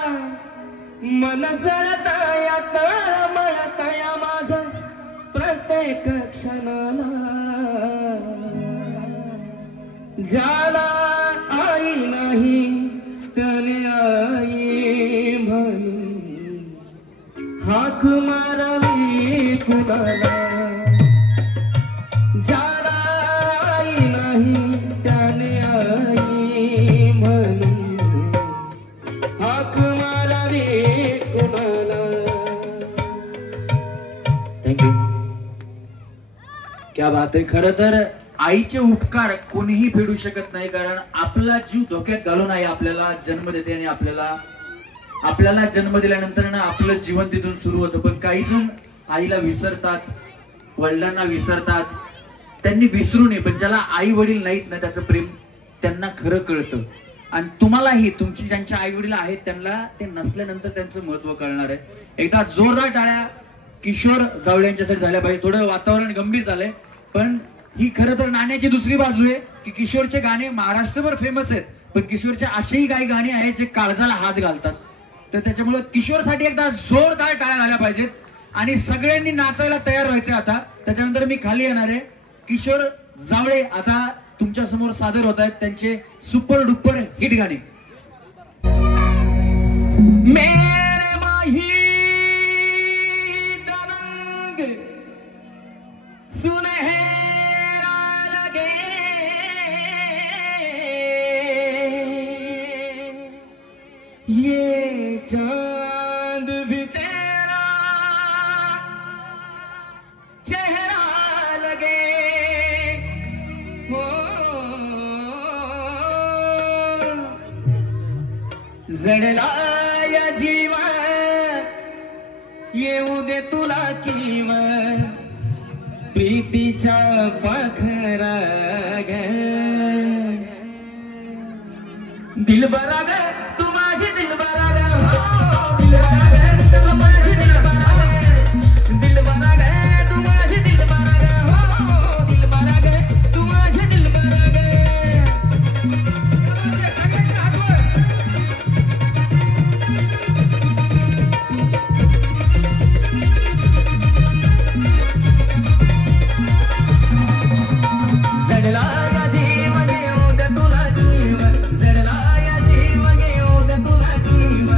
मन जळताया ताळ म्हणताया माझा प्रत्येक क्षणाला. ज्याला आई नाही त्याने आई म्हणून हाक मारावी कुणाला. ज्याला आई नाही त्याने आई म्हणून हाक मारावी कुणाला. थँक्यू. क्या बात आहे. खरं तर आईचे उपकार कोणीही फेडू शकत नाही, कारण आपला जीव धोक्यात घालून आई आपल्याला जन्म देते आणि आपल्याला जन्म दिल्यानंतर ना आपलं जीवन तिथून सुरू होतं. पण काही जण आईला विसरतात, वडिलांना विसरतात. त्यांनी विसरू नये, पण ज्याला आई वडील नाहीत ना त्याचं प्रेम त्यांना खरं कळतं. आणि तुम्हालाही तुमची ज्यांच्या आई वडील आहेत त्यांना ते नसल्यानंतर त्यांचं महत्व कळणार आहे. एकदा जोरदार टाळ्या किशोर जावळे यांच्यासाठी झाल्या पाहिजे. थोडं वातावरण गंभीर झालंय, पण ही खरं तर नाण्याची दुसरी बाजू आहे की किशोरचे गाणे महाराष्ट्रभर फेमस आहेत, पण किशोरचे असेही काही गाणी आहेत जे काळजाला हात घालतात. तर त्याच्यामुळे किशोरसाठी एकदा जोरदार टाळ्या झाल्या पाहिजेत आणि सगळ्यांनी नाचायला तयार व्हायचे. आता त्याच्यानंतर मी खाली येणार आहे. किशोर जावळे आता तुमच्या समोर सादर होत आहेत त्यांचे सुपर डुपर हिट गाणे. मेरे माही दरंग सुनहरा लगे, ये चांद भी तेरा चेहरा लगे. हो जडला या जीवा येऊ दे तुला किंवा प्रीतीच्या पाखरा ग. दिलबरा ग तू माझी दिलबरा ग, हो दिलबरा ग तू माझी दिलबरा ग. दिलबरा ग तू माझी दिलबरा ग, हो दिलबरा ग तू माझी दिलबरा ग. सगळ्यांच्या हातवर जडला या जीव घेऊ दे तुला जीव, जडला या जीव घेऊ दे तुला जीव,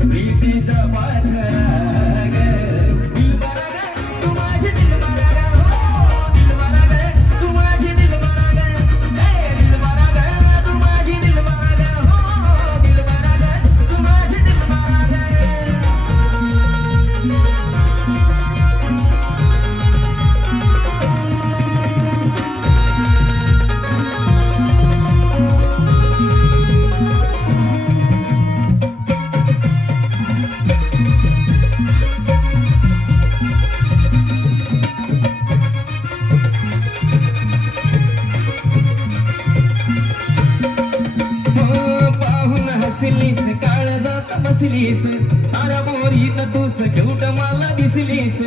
प्रीतीचा पाखरा ग. दिलबरा ग तू माझी दिलबरा ग, हो दिलबरा ग तू माझी दिलबरा ग. हे दिलबरा ग तू माझी दिलबरा ग, हो दिलबरा ग तू माझी दिलबरा ग. पाहून हसलीस काळजात बसलीस, साऱ्या बोरीत तूच क्यूट मला दिसलीस.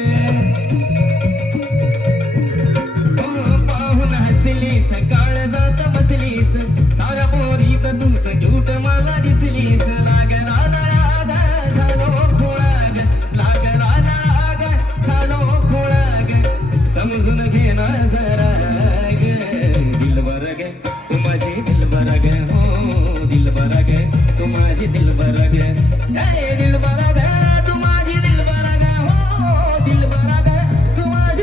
पाहून हसलीस काळजात बसलीस, साऱ्या बोरीत तूच क्यूट मला दिसलीस. लागला लाग झालो खोळाग, लागला लाग झालो खोळाग, समजून घे ना जरा ग. दिलबर ग तू माझी दिलबर ग, हो दिलबरा ग तू माझी दिलबरा ग. हे दिलबरा ग तू माझी दिलबरा ग, हो दिलबरा ग तू माझी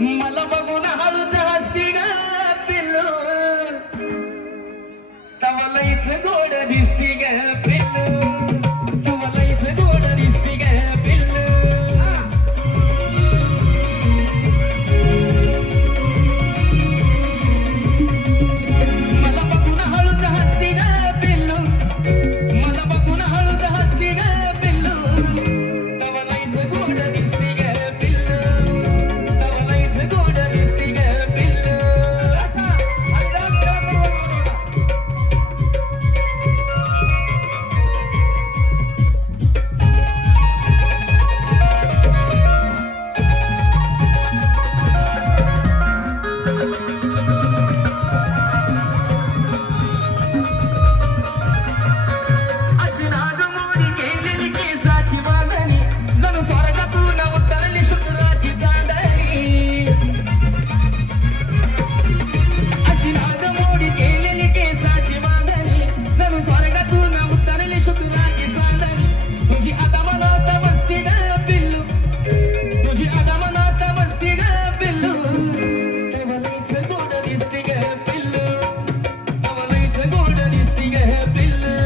मला बघून हळूच हसती ग पिल्लू तवा लईच गोड दिसती ग पिल्लू तवा लईच गोड दिसती ग पिल्लू मला बघून हळूच हसती ग पिल्लू मला बघून हळूच हसती ग पिल्लू तवा लईच गोड दिसती ग पिल्लू तवा लईच गोड दिसती ग पिल्लू अशी नागमोडी केलेली केसाची बांधणी जणू स्वर्गातून उतरली शुक्राची चांदणी अशी नागमोडी केलेली केसाची बांधणी जणू स्वर्गातून उतरली शुक्राची चांदणी तुझी आता मनात बसती ग पिल्लू तुझी आता मनात बसती ग पिल्लू तेव्हा लईच गोड दिसती ग पिल्लू तेव्हा लईच गोड दिसती ग पिल्लू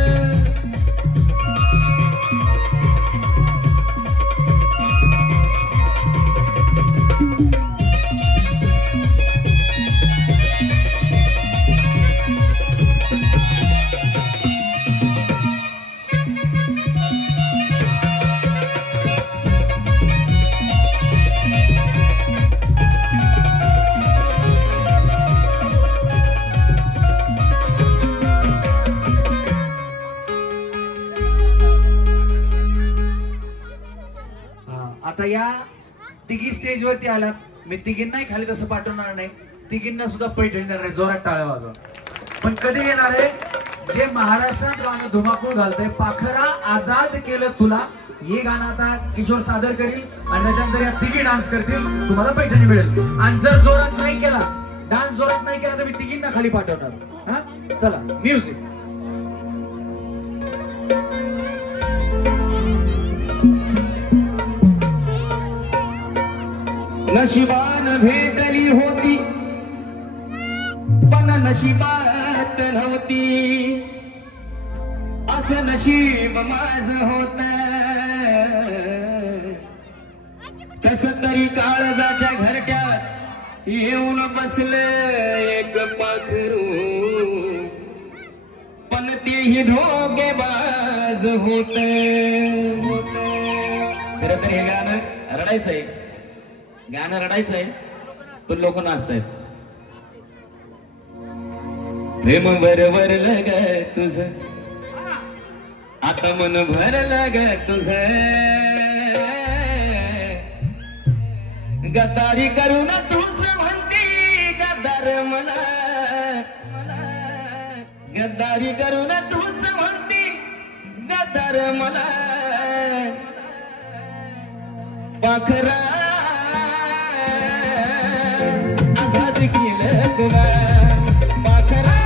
आता या तिघी स्टेजवरती आलात मी तिघींनाही खाली तसं पाठवणार नाही तिघींना सुद्धा पैठणी देणार आहे जोरात टाळ्या वाजवा पण कधी येणार आहे जे महाराष्ट्रात गाणं धुमाकूळ घालतंय पाखरा आजाद केलं तुला हे गाणं आता किशोर सादर करील आणि त्याच्यानंतर या तिघी डान्स करतील तुम्हाला पैठणी मिळेल आणि जर जोरात नाही केला डान्स जोरात नाही केला तर मी तिघींना खाली पाठवणार हा चला म्युझिक नशिबान भेटली होती पण नशिबात नव्हती असं नशीब माझ होत तस तरी काळजाच्या घरट्यात येऊन बसले एक पाखरू पण तेही धोकेबाज होत खरं तर हे गाणं रडायचंय गाणं रडायचंय पण लोक नाचतायत प्रेम वरवरलं ग तुझ आता मन भरलं ग तुझ गद्दारी करून तूच म्हणती गद्दार मला गद्दारी करून तूच म्हणती गद्दार मला पाखरा आजाद केलं तुला पाखरा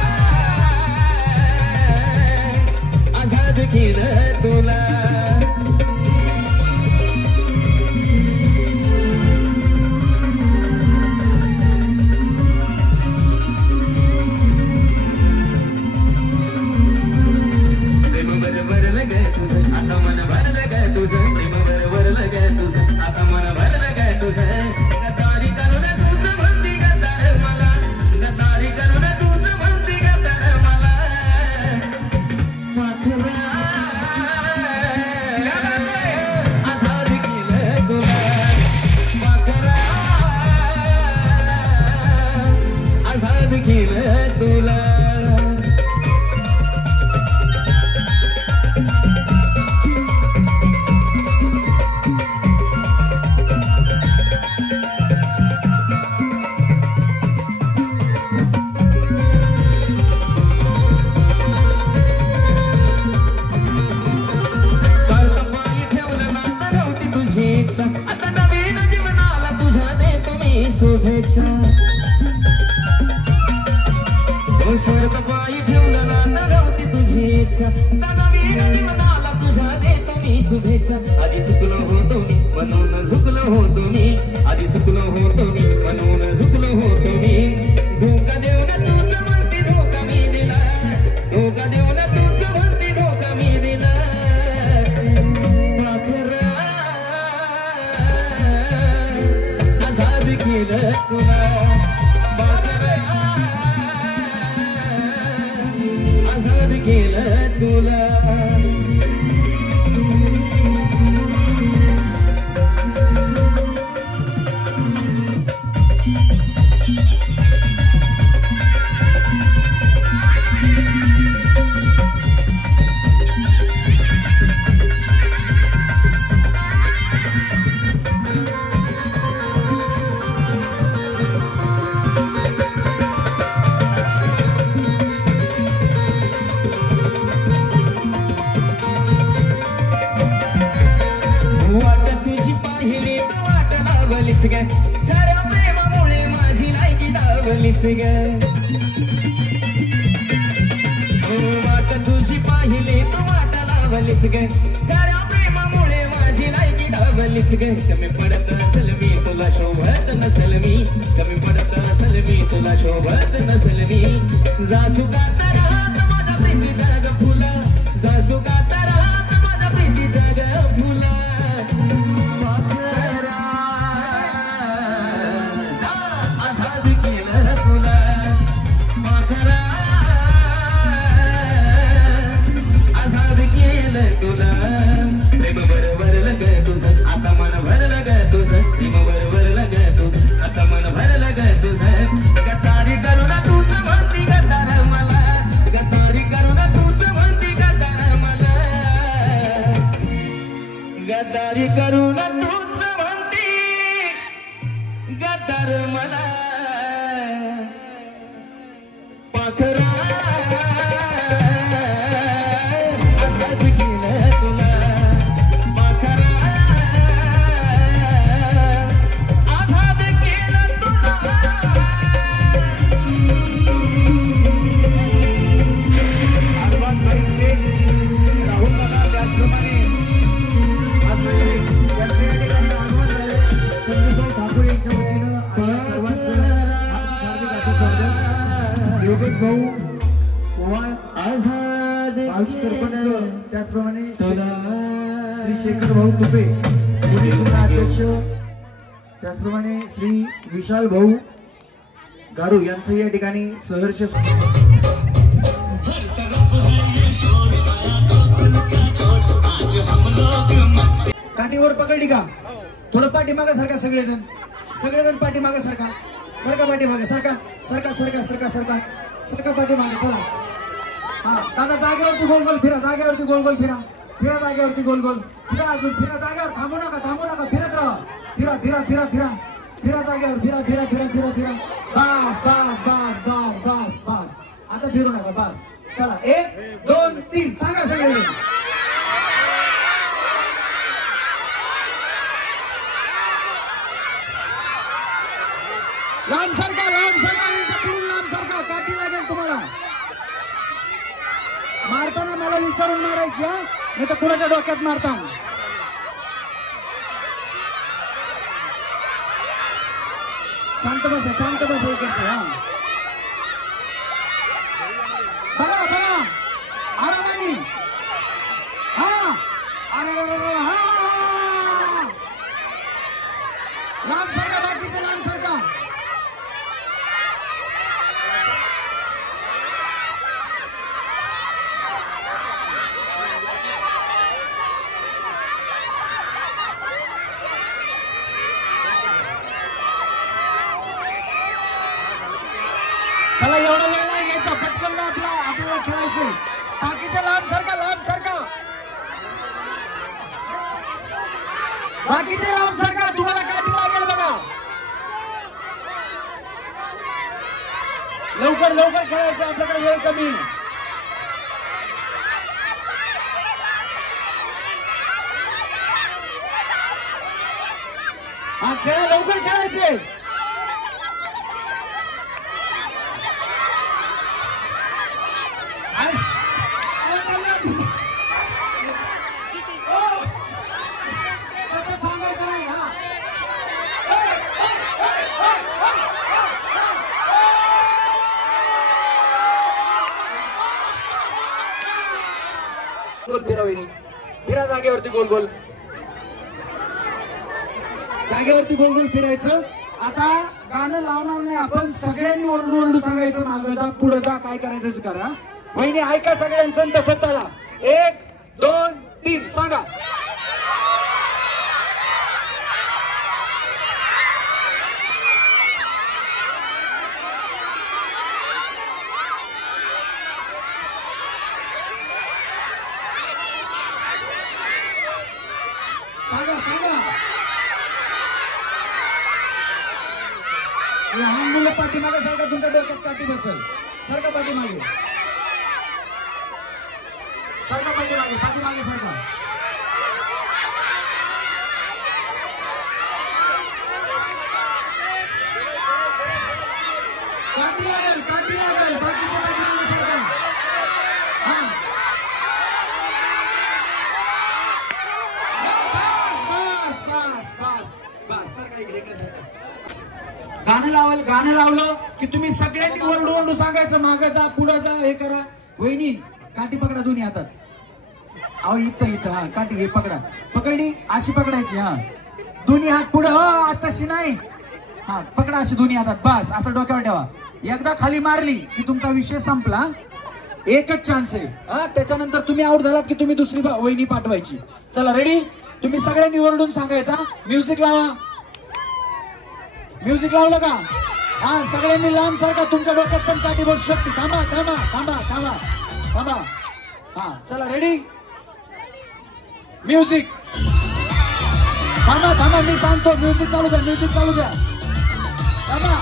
आजाद केलं तुला प्रेम बरोबर ग तुझं आता मन भरलं ग तुझं प्रेम बरोबर ग तुझं आता मन भरलं ग तुझं गद्दारी करून तूच म्हणती गद्दार मला गद्दारी करून तूच म्हणती गद्दार मला पाखरा आजाद केलं तुला पाखरा आजाद केलं तुला आता नवीन जीवनाला तुझ्या देतो मी शुभेच्छा स्वर्ग पायी ठेवलं ना नव्हती तुझी इच्छा नवीन जीवनाला तुझ्या देतो मी शुभेच्छा आधी चुकलो होतो मी म्हणून झुकलो होतो मी आधी चुकलो होतो मी म्हणून लावलीस ग वाट तुझी पाहिली तू वाट लावलीस ग खऱ्या प्रेमामुळे माझी लायकी धावलीस ग कमी पडत असेल मी तुला शोभत नसेल मी कमी पडत असेल मी तुला शोभत नसेल मी जासू का तर माझ्या प्रीतीच्या ग फुला जासू का तर माझ्या प्रीतीच्या ग फुला आझाद केलं तुला माखरा आझाद केलं तुला प्रेम बरोबर लग तुझं आता मन भरलं ग तुझं प्रेम बरोबर लग तुझं आता मन भरलं ग तुझं गद्दारी करू ना तूच म्हणती गद्दार मला गद्दारी करू ना तूच म्हणती गद्दार मला गद्दारी करू ना तूच म्हणती गद्दार मला पाखरा आझाद केलं तुला पाखरा आझाद केलं तुला आडवास बाईकचे राहुल दादा त्याचप्रमाणे असं यांचे या ठिकाणी आगमन झाले संदीपभाऊ ठाकूर यांच्या वतीनं आपल्या सर्वांचं हार्दिक स्वागत योगेश भाऊ ओवाळ आझाद भाविक सरपंच त्याचप्रमाणे तुला श्री शेखर भाऊ तुपे पुणे जिल्हा अध्यक्ष त्याचप्रमाणे श्री विशाल भाऊ गारू यांचं या ठिकाणी सहर्ष काठीवर पकडली का थोडं पाठीमागा सारखा सगळेजण पाठीमागा सारखा पाठीमागे सारखा पाठीमागे चला हा दादा जागेवरती गोल गोल फिरा जागेवरती गोल गोल फिरा जागेवरती गोल गोल फिरा अजून फिरा जागेवर थांबू नका फिरत राहा फिरा जागेवर फिरा बस आता फिरू नका बस चला 1 2 3 सांगा सगळे लांब सरका लांब सरका काठी लागेल तुम्हाला मारताना मला विचारून मारायची हा नाही तर कुणाच्या डोक्यात मारता शांत बसा इकडचे हा बघा आरामानी हा लांब सरका बाकीचे लांब सरका चला एवढा वेळ नाही घ्यायचा पटकन आपल्याला खेळायचं बाकीचे लांब सरका बाकीचे लांब सरका तुम्हाला काठी लागेल बघा लवकर खेळायचं आपल्याकडे वेळ कमी हा खेळा लवकर खेळायचे सांगायचं नाही हा गोल फिरा वहिनी फिरा जागेवरती गोल गोल फिरायचं आता गाणं लावणार नाही आपण सगळ्यांनी ओरडू सांगायचं मागं जा पुढे जा काय करायचं करा वहिनी ऐका सगळ्यांचं तसं चला 1 2 3 सांगा लहान मुलं पाठीमागे सारखा तुमच्या डोक्यात काठी बसेल सारखा पाठीमागे सारखा बाकीच्या पाठीमागे सरका. हा. बस सरका इकडे सरका. गाणं लावलं की तुम्ही सगळ्यांनी ओरडू सांगायचं मागं जा पुढं जा हे करा. वहिनी काठी पकडा दोन्ही हातात. अहो इथं हा काठी हे पकडली अशी पकडायची. हा दोन्ही हात पुढं. हो तशी नाही. हा पकडा अशी दोन्ही हातात. बस असं डोक्यावर ठेवा. एकदा खाली मारली की तुमचा विषय संपला. एकच चान्स आहे. त्याच्यानंतर तुम्ही आउट झालात की तुम्ही दुसरी वहिनी पाठवायची. चला रेडी. तुम्ही सगळ्यांनी ओरडून सांगायचा. म्युझिक लावा. म्युझिक लावलं का? हा सगळ्यांनी लांब सारखा. तुमच्या डोक्यात पण काठी बसू शकते. थांबा थांबा थांबा थांबा थांबा. हा चला रेडी. म्युझिक. थांबा थांबा मी सांगतो. म्युझिक चालू द्या. म्युझिक चालू द्या. थांबा.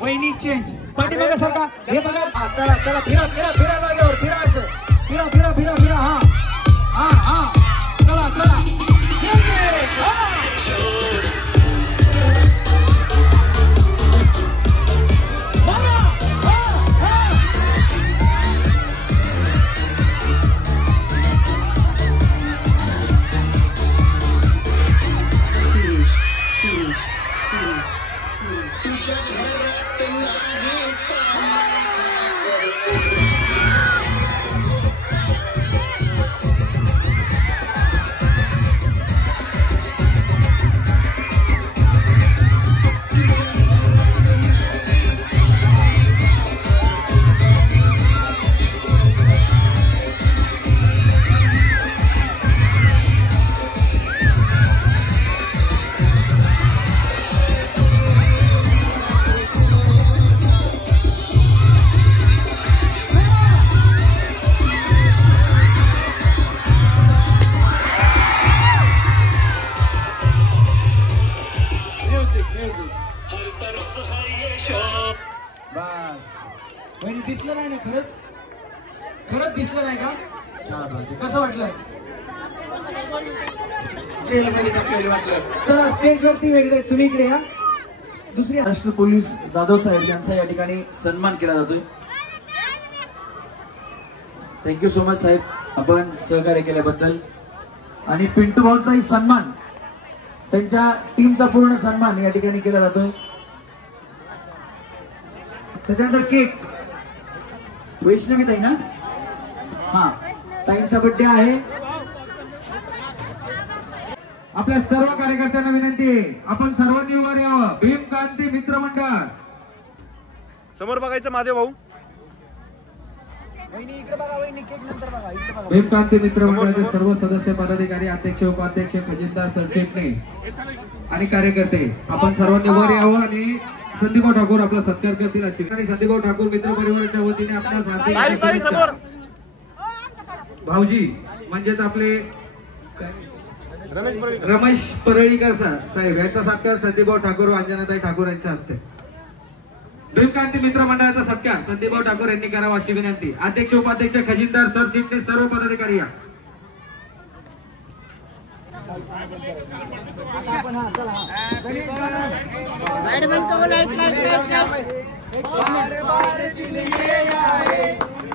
वहिनी चेंज. पाठी बघा सारखा. हे बघा. चला चला फिरा फिरा फिरा जागेवर फिरा. असं फिरा फिरा फिरा फिरा. हा हा हा चला चला. दिसलं नाही ना? खरंच दिसलं नाही का? कसं वाटलं? जेलमध्ये टाकलेलं वाटलं. चला स्टेजवरती वेगळे तुम्ही इकडे या. दुसरी महाराष्ट्र पोलीस जाधव साहेब यांचा या ठिकाणी सन्मान केला जातोय. थँक्यू सो मच साहेब आपण सहकार्य केल्याबद्दल. आणि पिंटू भाऊंचाही सन्मान, त्यांच्या टीमचा पूर्ण सन्मान या ठिकाणी केला जातोय. त्याच्यानंतर केक वैष्णवी ताई ना? हा ताईंचा बर्थडे आहे. आपल्या सर्व कार्यकर्त्यांना विनंती आहे आपण सर्वांनी उभं यावं. भीमकांती मित्र मंडळ समोर बघायचं महादेव भाऊ. भीमकांती मित्र मंडळाचे सर्व सदस्य पदाधिकारी अध्यक्ष उपाध्यक्ष खजिनदार सरचिटणे आणि कार्यकर्ते आपण सर्वांनी वर यावं आणि संदीपभाऊ ठाकूर आपला सत्कार करतील. अशी संदीपभाऊ ठाकूर मित्र परिवाराच्या वतीने आपल्या भाऊजी म्हणजेच आपले रमेश परळीकर साहेब यांचा सत्कार संदीपभाऊ ठाकूर व अंजनाताई ठाकूर यांच्या हस्ते. भीमकांती मित्र मंडळाचा सत्कार संदीपभाऊ ठाकूर यांनी करावा अशी विनंती. अध्यक्ष उपाध्यक्ष खजिनदार सरचिटणीस सर्व पदाधिकारी या. बार बार दिन ये आए,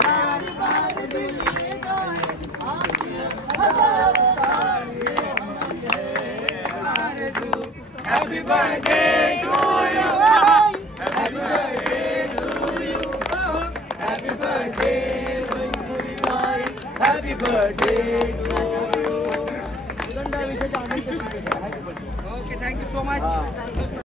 बार बार दिन ये आए, हजार साल ये आरज़ू। Happy birthday to you, happy birthday to you, happy birthday to you, happy birthday to you. Okay, thank you so much.